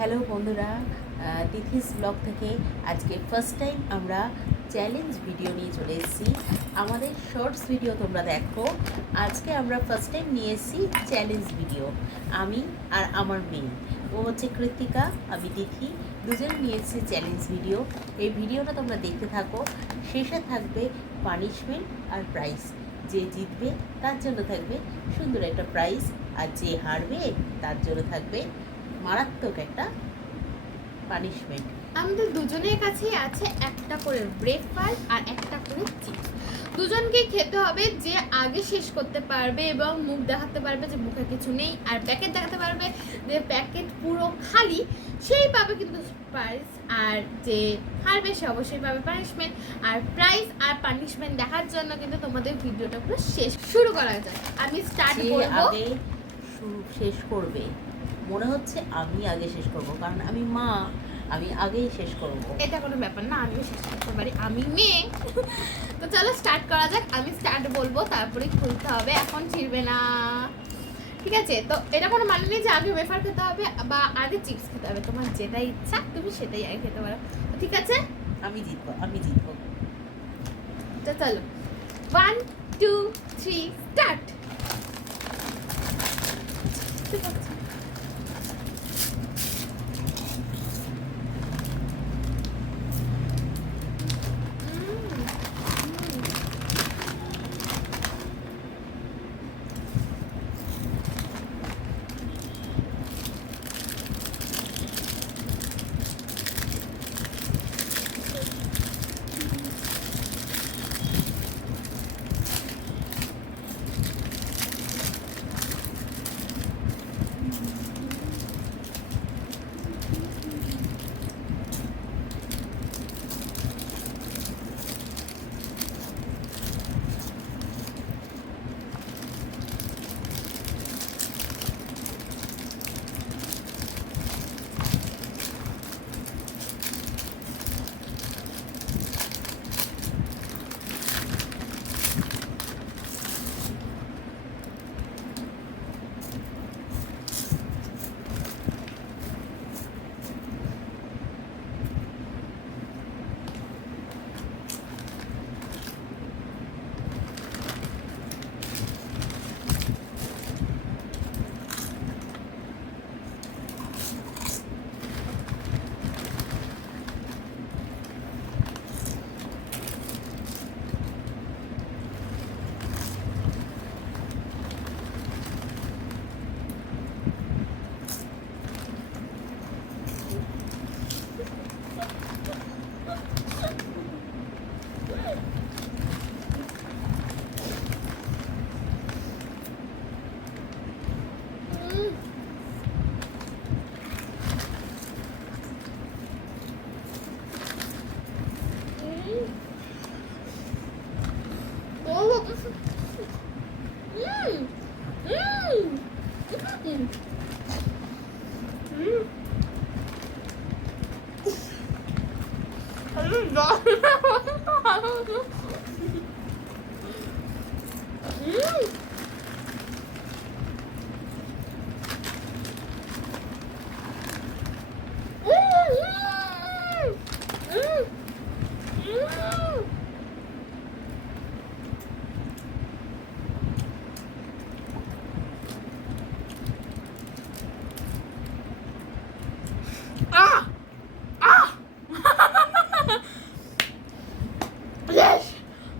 Hello বন্ধুরা, তিথিস blog থেকে আজকে ফার্স্ট টাইম আমরা চ্যালেঞ্জ ভিডিও নিয়ে চলে এসেছি। আমাদের শর্টস ভিডিও তোমরা দেখো, আজকে আমরা ফার্স্ট টাইম নিয়ে এসেছি চ্যালেঞ্জ ভিডিও। আমি আর আমার মেয়ে, ও হচ্ছে কৃতিকা, আমি তিথি, দুজন নিয়ে এসেছি চ্যালেঞ্জ ভিডিও। এই ভিডিওটা তোমরা দেখতে থাকো, শেষে থাকবে পানিশমেন্ট আর প্রাইজ। যে জিতবে তার জন্য থাকবে সুন্দর একটা প্রাইজ, আর যে হারবে তার জন্য থাকবে মারাত্মক একটা পানিশমেন্ট। আমাদের দুজনের কাছেই আছে একটা করে ব্রেকফাস্ট আর একটা করে চিপস। দুজনকে খেতে হবে, যে আগে শেষ করতে পারবে এবং মুখ দেখাতে পারবে যে মুখে কিছু নেই, আর প্যাকেট দেখাতে পারবে যে প্যাকেট পুরো খালি, সেই পাবে কিন্তু প্রাইজ। আর যে হারবে সে অবশ্যই পাবে পানিশমেন্ট। আর প্রাইজ আর পানিশমেন্ট দেখার জন্য কিন্তু তোমাদের ভিডিওটা পুরো শুরু করা যায়। আমি স্টার্ট করব। আগে শেষ করবে মনে হচ্ছে আমি আগে শেষ করব, কারণ আমি মা, আমি আগেই শেষ করব। এটা কোনো ব্যাপার না, আমিও শেষ করতে পারি, আমি মেয়ে। তো চলো স্টার্ট করা যাক। আমি স্টার্ট বলবো, তারপরে খুলতে হবে, এখন ছিড়বে না, ঠিক আছে? তো এটা কোনো মানে নেই যে আগে ওয়েফার খেতে হবে বা আগে চিপস খেতে হবে। তোমার যেটা ইচ্ছা তুমি সেটাই আগে খেতে পারো, ঠিক আছে? আমি জিতবো, আমি জিতবো। তো চলো, 1 2 3 স্টার্ট।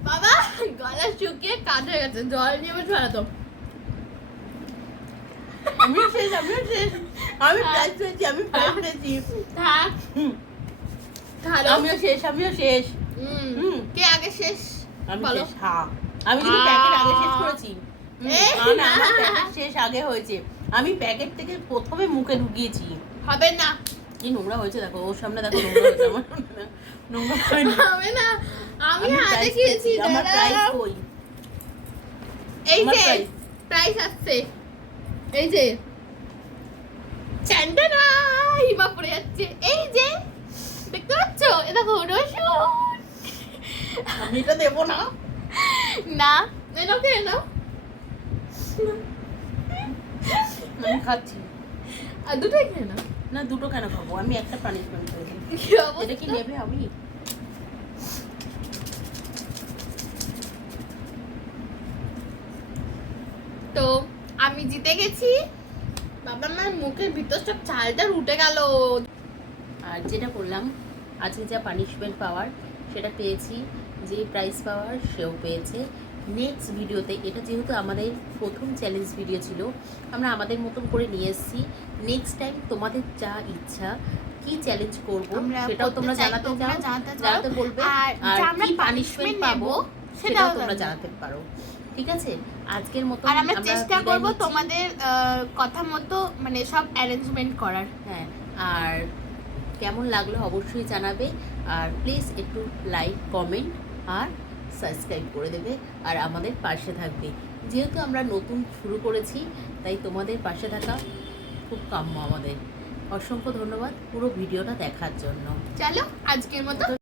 বাবা গলা শুকিয়ে কাঠ হয়ে গেছে, জল নিয়ে বসে ফেলাতো। আমি শেষ, আমিও শেষ, আমি প্রাইজ পেয়েছি, আমি প্রাইজ পেয়েছি। থাক, আমিও শেষ, আমিও শেষ। কে আগে শেষ আমি বলো? শেষ, হ্যাঁ। আমি কিন্তু প্যাকেট আগে শেষ করেছি। না, আমার প্যাকেট শেষ আগে হয়েছে। আমি প্যাকেট থেকে প্রথমে মুখে ঢুকিয়েছি। হবে না, কি নোংরা হয়েছে দেখো, ওর সামনে দেখো নোংরা হয়েছে। আমার নোংরা হয়নি। হবে না, আমি হাতে খেয়েছি। আমার প্রাইজ কই? এই যে প্রাইস আসছে, এই যে চান্ডানা হিমা পড়ে যাচ্ছে, এই যে দেখতে পাচ্ছ, এ দেখো রসুন। আমি এটা দেবো না। না, এনো কে এনো, আমি খাচ্ছি। আর দুটোই খেয়ে না। না দুটো কেন খাবো, আমি একটা পানিশমেন্ট করে দিই। কি এটা কি অবস্থা? নেবে আমি? তো আমি জিতে গেছি। বাবা আমার মুখের ভিতর সব চালটা উঠে গেল। আর যেটা করলাম আজকে যা পানিশমেন্ট পাওয়ার সেটা পেয়েছি, যে প্রাইজ পাওয়ার সেও পেয়েছে। নেক্সট ভিডিওতে, এটা যেহেতু আমাদের প্রথম চ্যালেঞ্জ ভিডিও ছিল, আমরা আমাদের মতন করে নিয়ে এসেছি। নেক্সট টাইম তোমাদের যা ইচ্ছা কি চ্যালেঞ্জ করব আমরা সেটাও তোমরা করতে চাই, জানাতে তোমরা চাও, জানাতে চাও। জানাতে বলবে। আর আর যা আমরা কি punishment পানিশমেন্ট পাবো নেবো সেটাও সেটাও তোমরা জানাবে। জানাতে পারো। ঠিক আছে, আজকের মতো আর আমরা চেষ্টা বিদায় করব নিচ্ছি। তোমাদের কথা মতো মানে সব অ্যারেঞ্জমেন্ট করার। হ্যাঁ, আর কেমন লাগলো অবশ্যই জানাবে। আর প্লিজ একটু লাইক, কমেন্ট আর সাবস্ক্রাইব করে দেবে, আর আমাদের পাশে থাকবে। যেহেতু আমরা নতুন শুরু করেছি, তাই তোমাদের পাশে থাকা খুব কাম্য আমাদের। অসংখ্য ধন্যবাদ পুরো ভিডিওটা দেখার জন্য। চলো আজকের মতো